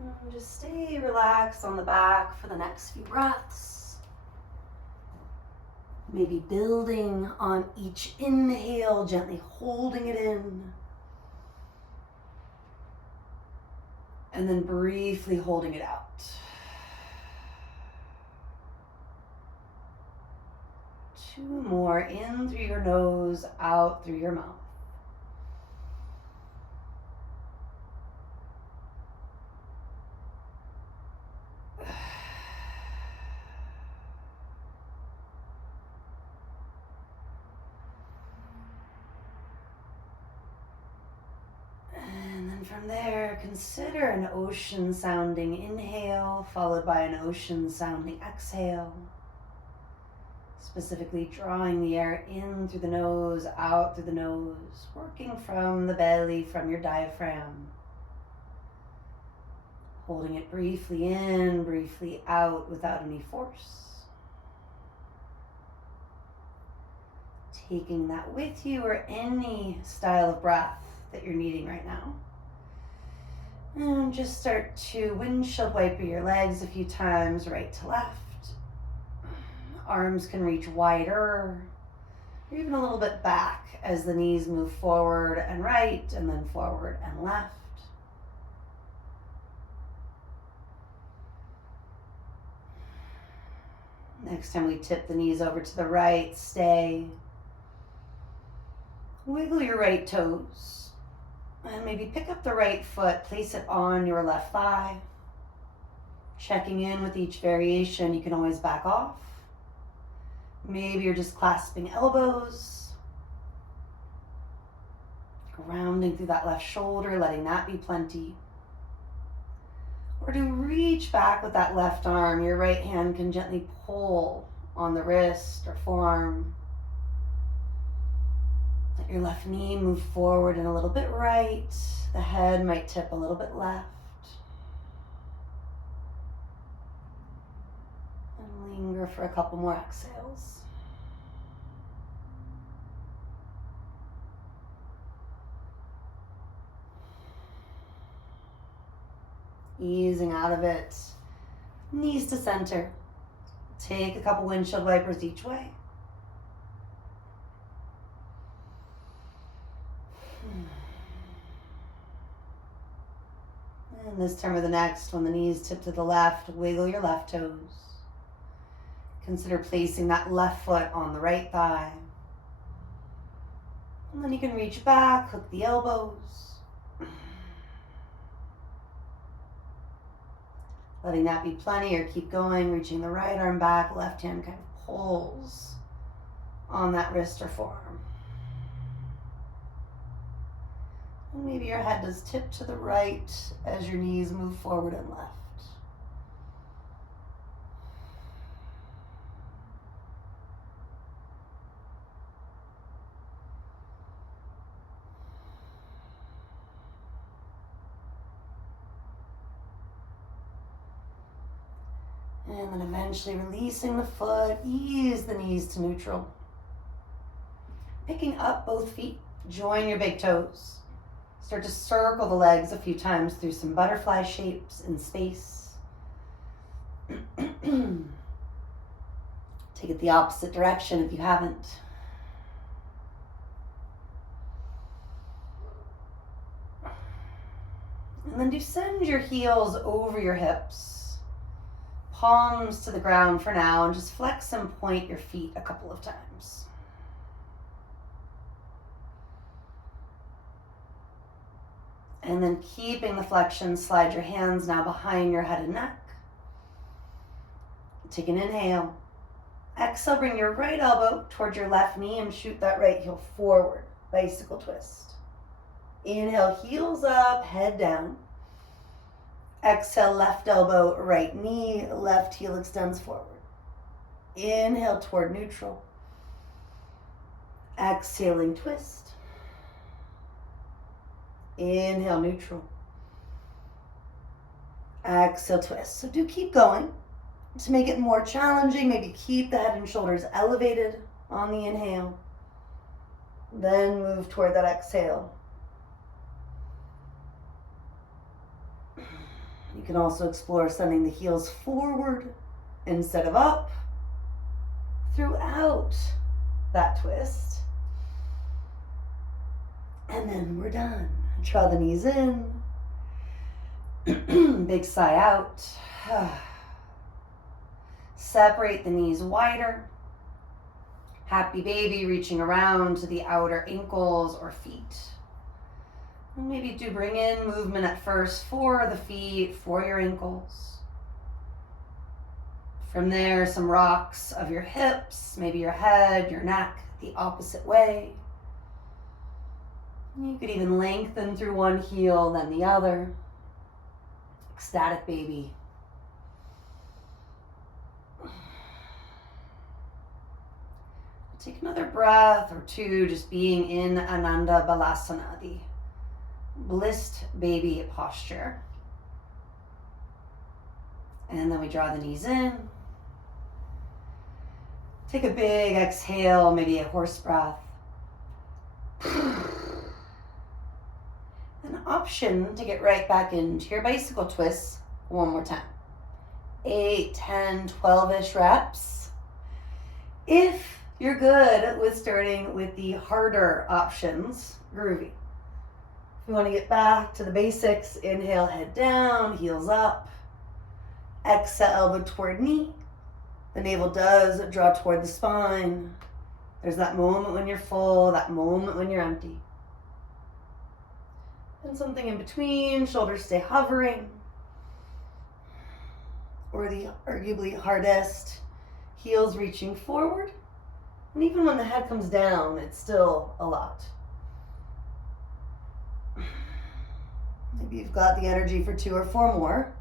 And just stay relaxed on the back for the next few breaths. Maybe building on each inhale, gently holding it in. And then briefly holding it out. 2 more, in through your nose, out through your mouth. And then from there, consider an ocean sounding inhale followed by an ocean sounding exhale. Specifically drawing the air in through the nose, out through the nose, working from the belly, from your diaphragm. Holding it briefly in, briefly out without any force. Taking that with you or any style of breath that you're needing right now. And just start to windshield wiper your legs a few times, right to left. Arms can reach wider, or even a little bit back as the knees move forward and right, and then forward and left. Next time we tip the knees over to the right, stay. Wiggle your right toes. And maybe pick up the right foot, place it on your left thigh. Checking in with each variation, you can always back off. Maybe you're just clasping elbows. Grounding through that left shoulder, letting that be plenty. Or to reach back with that left arm, your right hand can gently pull on the wrist or forearm. Let your left knee move forward and a little bit right. The head might tip a little bit left. And linger for a couple more exhales. Easing out of it. Knees to center. Take a couple windshield wipers each way. And this time or the next, when the knees tip to the left, wiggle your left toes. Consider placing that left foot on the right thigh. And then you can reach back, hook the elbows. Letting that be plenty, or keep going, reaching the right arm back, left hand kind of pulls on that wrist or forearm. And maybe your head does tip to the right as your knees move forward and left. And then eventually releasing the foot, ease the knees to neutral. Picking up both feet, join your big toes. Start to circle the legs a few times through some butterfly shapes in space. Take it the opposite direction if you haven't. And then do send your heels over your hips. Palms to the ground for now, and just flex and point your feet a couple of times. And then keeping the flexion, slide your hands now behind your head and neck. Take an inhale. Exhale, bring your right elbow towards your left knee and shoot that right heel forward, bicycle twist. Inhale, heels up, head down. Exhale, left elbow, right knee, left heel extends forward. Inhale toward neutral. Exhaling, twist. Inhale, neutral. Exhale, twist. So do keep going. To make it more challenging, maybe keep the head and shoulders elevated on the inhale. Then move toward that exhale. You can also explore sending the heels forward instead of up throughout that twist. And then we're done. Draw the knees in. Big sigh out. Separate the knees wider. Happy baby, reaching around to the outer ankles or feet. And maybe do bring in movement at first for the feet, for your ankles. From there, some rocks of your hips, maybe your head, your neck, the opposite way. You could even lengthen through one heel, then the other. Ecstatic baby. Take another breath or two, just being in Ananda Balasana, the blissed baby posture. And then we draw the knees in. Take a big exhale, maybe a horse breath. An option to get right back into your bicycle twists one more time. 8, 10, 12-ish reps. If you're good with starting with the harder options, groovy. If you want to get back to the basics, inhale, head down, heels up. Exhale, elbow toward knee. The navel does draw toward the spine. There's that moment when you're full, that moment when you're empty. And something in between, shoulders stay hovering. Or the arguably hardest, heels reaching forward. And even when the head comes down, it's still a lot. Maybe you've got the energy for 2 or 4 more.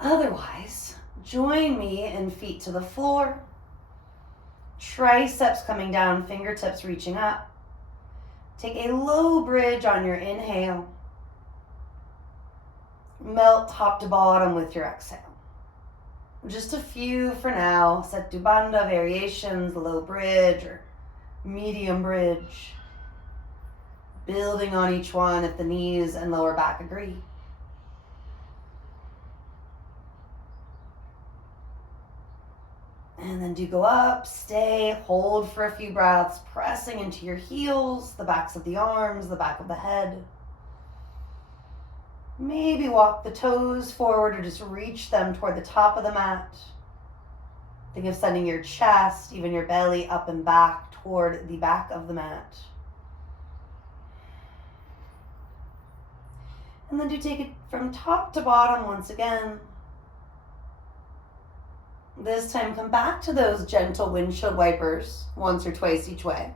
Otherwise, join me in feet to the floor. Triceps coming down, fingertips reaching up. Take a low bridge on your inhale. Melt top to bottom with your exhale. Just a few for now. Setu Bandha variations, low bridge or medium bridge. Building on each one if the knees and lower back agree. And then do go up, stay, hold for a few breaths, pressing into your heels, the backs of the arms, the back of the head. Maybe walk the toes forward or just reach them toward the top of the mat. Think of sending your chest, even your belly, up and back toward the back of the mat. And then do take it from top to bottom once again. This time come back to those gentle windshield wipers once or twice each way.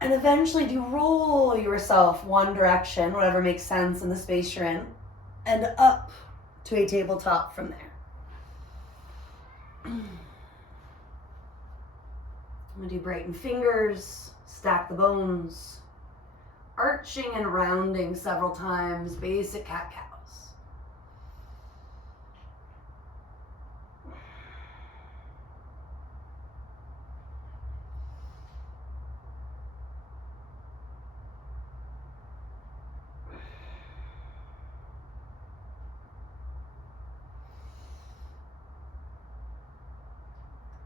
And eventually do roll yourself one direction, whatever makes sense in the space you're in, and up to a tabletop from there. I'm going to do brighten fingers, stack the bones, arching and rounding several times, basic cat-cows.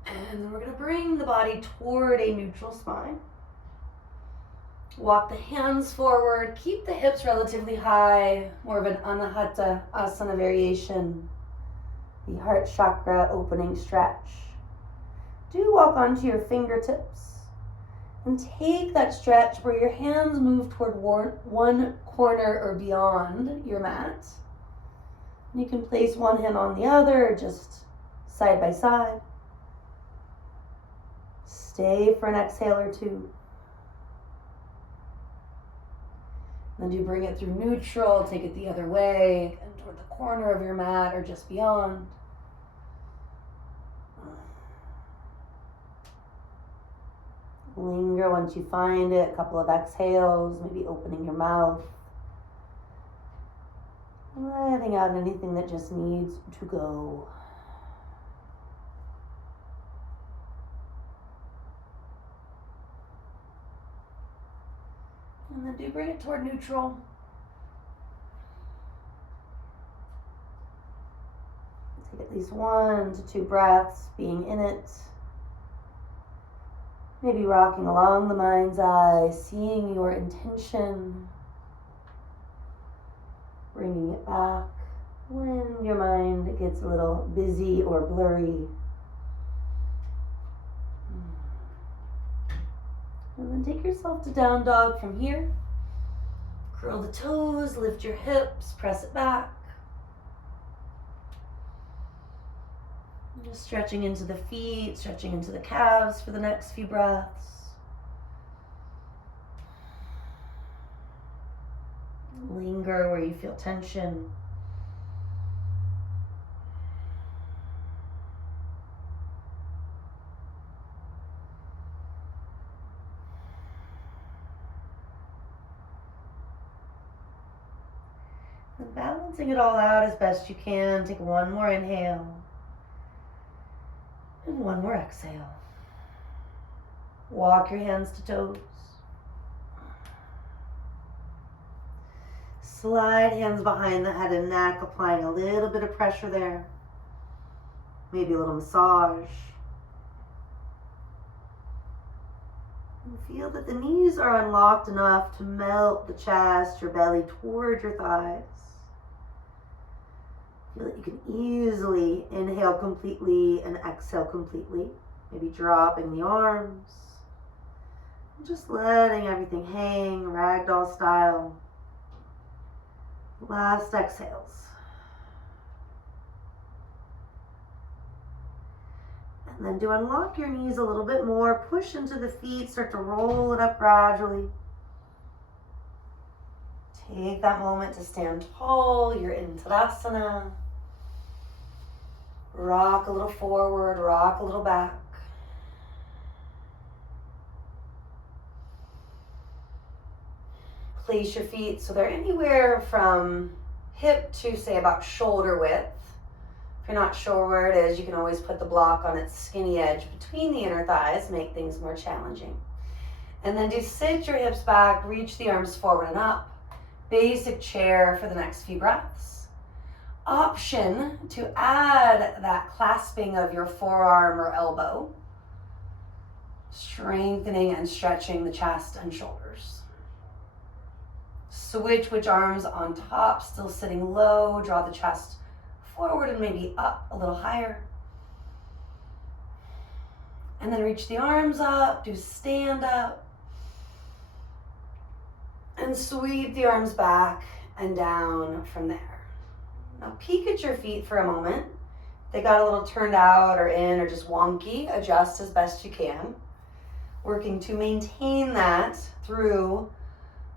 And then we're going to bring the body toward a neutral spine. Walk the hands forward, keep the hips relatively high, more of an Anahata Asana variation. The heart chakra opening stretch. Do walk onto your fingertips and take that stretch where your hands move toward one corner or beyond your mat. You can place one hand on the other, just side by side. Stay for an exhale or two. Then do bring it through neutral, take it the other way, and toward the corner of your mat or just beyond. Linger once you find it, a couple of exhales, maybe opening your mouth. Letting out anything that just needs to go. And then do bring it toward neutral. Take at least 1 to 2 breaths being in it. Maybe rocking along the mind's eye, seeing your intention, bringing it back when your mind gets a little busy or blurry. And then take yourself to down dog from here. Curl the toes, lift your hips, press it back. Just stretching into the feet, stretching into the calves for the next few breaths. Linger where you feel tension. And balancing it all out as best you can. Take one more inhale. And one more exhale. Walk your hands to toes. Slide hands behind the head and neck, applying a little bit of pressure there. Maybe a little massage. And feel that the knees are unlocked enough to melt the chest, your belly toward your thighs. Feel that you can easily inhale completely and exhale completely. Maybe dropping the arms. Just letting everything hang, ragdoll style. Last exhales. And then to unlock your knees a little bit more, push into the feet, start to roll it up gradually. Take that moment to stand tall. You're in Tadasana. Rock a little forward, rock a little back. Place your feet so they're anywhere from hip to, say, about shoulder width. If you're not sure where it is, you can always put the block on its skinny edge between the inner thighs, make things more challenging. And then do sit your hips back, reach the arms forward and up. Basic chair for the next few breaths. Option to add that clasping of your forearm or elbow, strengthening and stretching the chest and shoulders. Switch which arms on top, still sitting low, draw the chest forward and maybe up a little higher. And then reach the arms up, do stand up. And sweep the arms back and down from there. Now peek at your feet for a moment. If they got a little turned out or in or just wonky, adjust as best you can. Working to maintain that through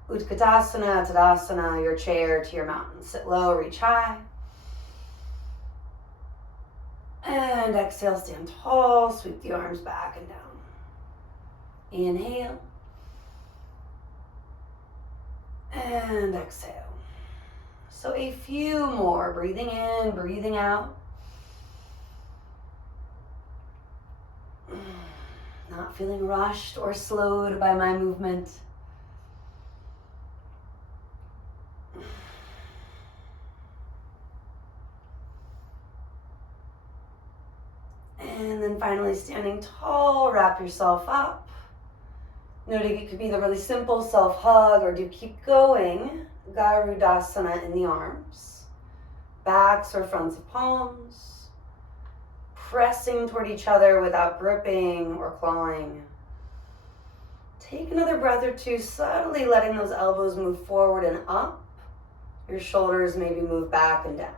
Utkatasana, Tadasana, your chair to your mountain. Sit low, reach high. And exhale, stand tall, sweep the arms back and down. Inhale. And exhale. So a few more, breathing in, breathing out. Not feeling rushed or slowed by my movement. And then finally standing tall, wrap yourself up. Noting it could be the really simple self-hug or do keep going. Garudasana in the arms. Backs or fronts of palms. Pressing toward each other without gripping or clawing. Take another breath or two, subtly letting those elbows move forward and up. Your shoulders maybe move back and down.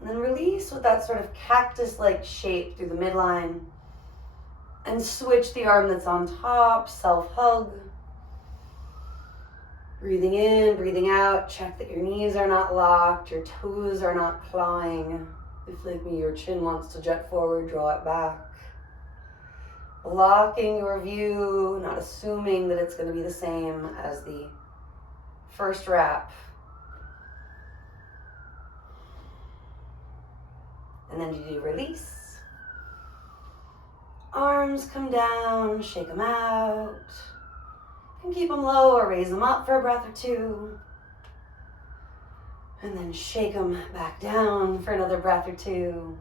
And then release with that sort of cactus-like shape through the midline. And switch the arm that's on top, self-hug. Breathing in, breathing out. Check that your knees are not locked, your toes are not clawing. If like me, your chin wants to jet forward, draw it back. Blocking your view, not assuming that it's going to be the same as the first wrap. And then you do release. Arms come down, shake them out. You can keep them low or raise them up for a breath or two. And then shake them back down for another breath or two.